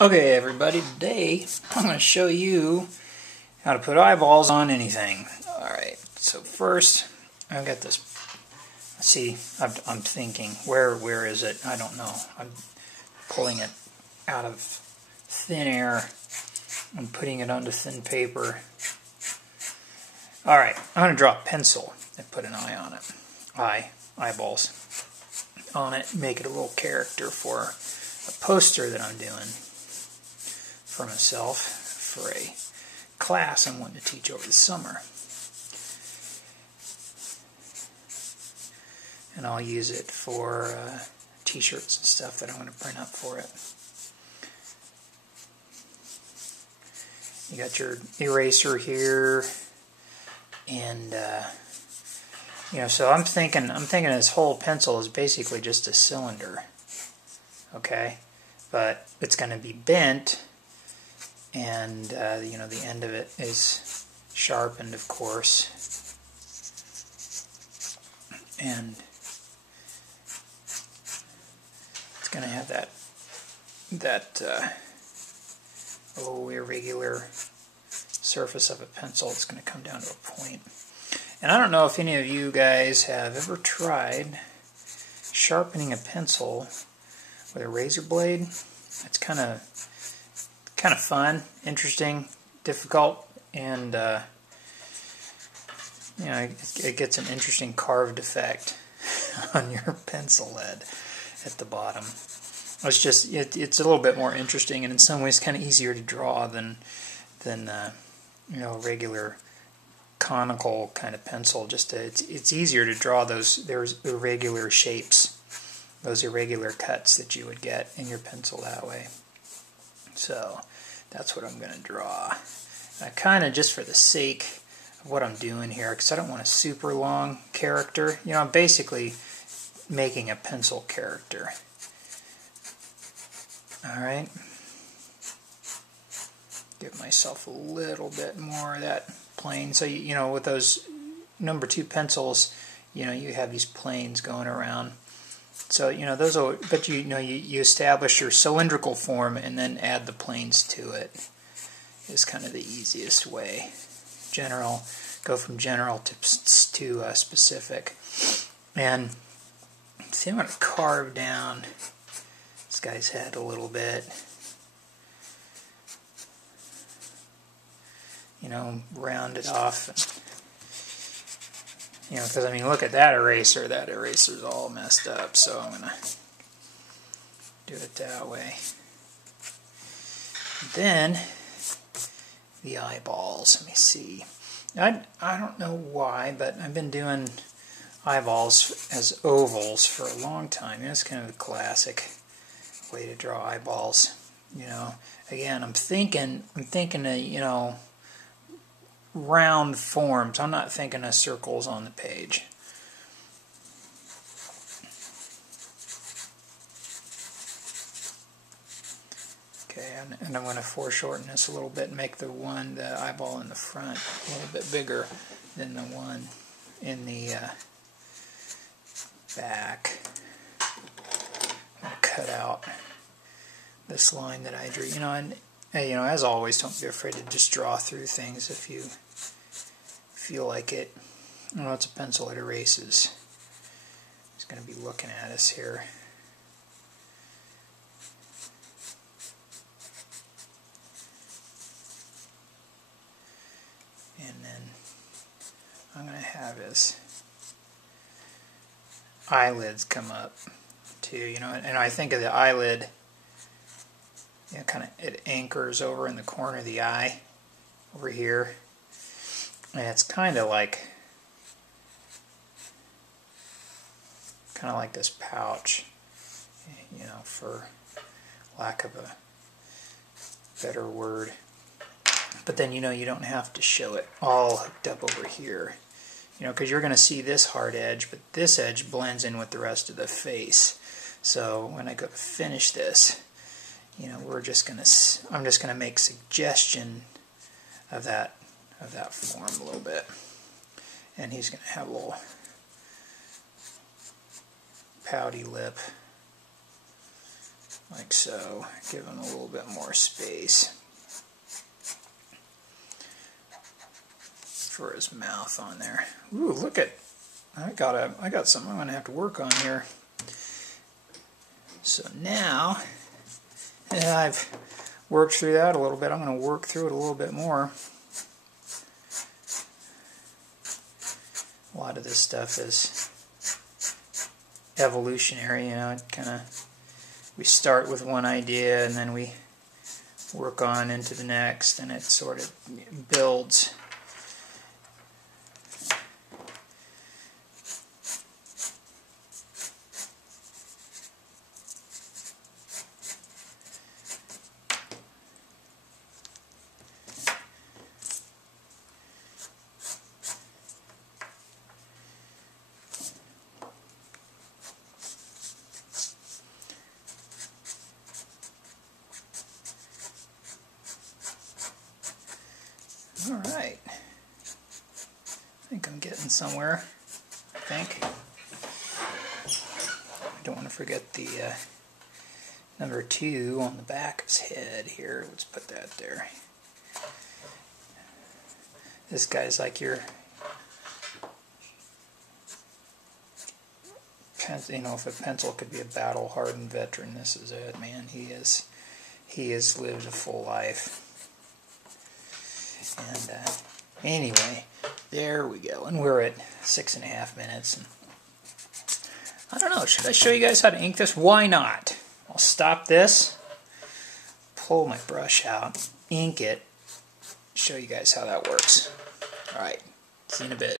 Okay everybody, today I'm going to show you how to put eyeballs on anything. Alright, so first I've got this, see, I'm thinking, where is it? I don't know. I'm pulling it out of thin air and putting it onto thin paper. Alright, I'm going to draw a pencil and put an eye on it. Eyeballs on it, make it a little character for a poster that I'm doing for myself for a class I'm wanting to teach over the summer. And I'll use it for t-shirts and stuff that I'm going to print up for it. You got your eraser here, and so I'm thinking this whole pencil is basically just a cylinder, okay? But it's going to be bent, and the end of it is sharpened, of course, and it's going to have that irregular surface of a pencil. It's going to come down to a point. And I don't know if any of you guys have ever tried sharpening a pencil with a razor blade. It's kind of fun, interesting, difficult, and it gets an interesting carved effect on your pencil lead at the bottom. It's a little bit more interesting, and in some ways kind of easier to draw than a regular conical kind of pencil. It's easier to draw those irregular shapes, those irregular cuts that you would get in your pencil that way. So that's what I'm going to draw. Kind of just for the sake of what I'm doing here, because I don't want a super long character. I'm basically making a pencil character. Alright. Give myself a little bit more of that plane. So, with those number 2 pencils, you have these planes going around. So, those are, but you establish your cylindrical form and then add the planes to it is kind of the easiest way. Go from general to specific. And see, I'm going to carve down this guy's head a little bit. Round it off. Because look at that eraser. That eraser's all messed up. So I'm gonna do it that way. Then the eyeballs. Let me see. I don't know why, but I've been doing eyeballs as ovals for a long time. It's kind of a classic way to draw eyeballs. Again, I'm thinking of round forms. I'm not thinking of circles on the page. Okay, and I'm going to foreshorten this a little bit and make the eyeball in the front a little bit bigger than the one in the back. I'm going to cut out this line that I drew. As always, don't be afraid to just draw through things if you feel like it. It's a pencil, it erases. It's going to be looking at us here. And then I'm going to have his eyelids come up too, and I think of the eyelid, it anchors over in the corner of the eye, over here, and it's kind of like this pouch, for lack of a better word. But then you don't have to show it all hooked up over here, because you're going to see this hard edge, but this edge blends in with the rest of the face. So when I go to finish this, I'm just going to make suggestion of that form a little bit. And he's going to have a little pouty lip like so. Give him a little bit more space for his mouth on there. Ooh, look at, I got something I'm going to have to work on here. So now, I've worked through that a little bit. I'm going to work through it a little bit more. A lot of this stuff is evolutionary, you know, it kind of, we start with one idea and then we work on into the next, and it sort of builds. Alright, I think I'm getting somewhere, I think. I don't want to forget the number 2 on the back of his head here. Let's put that there. This guy's like your, you know, if a pencil could be a battle-hardened veteran, this is it, man. He has lived a full life. And anyway, there we go. And we're at 6.5 minutes. And I don't know, should I show you guys how to ink this? Why not? I'll stop this, pull my brush out, ink it, show you guys how that works. Alright, see you in a bit.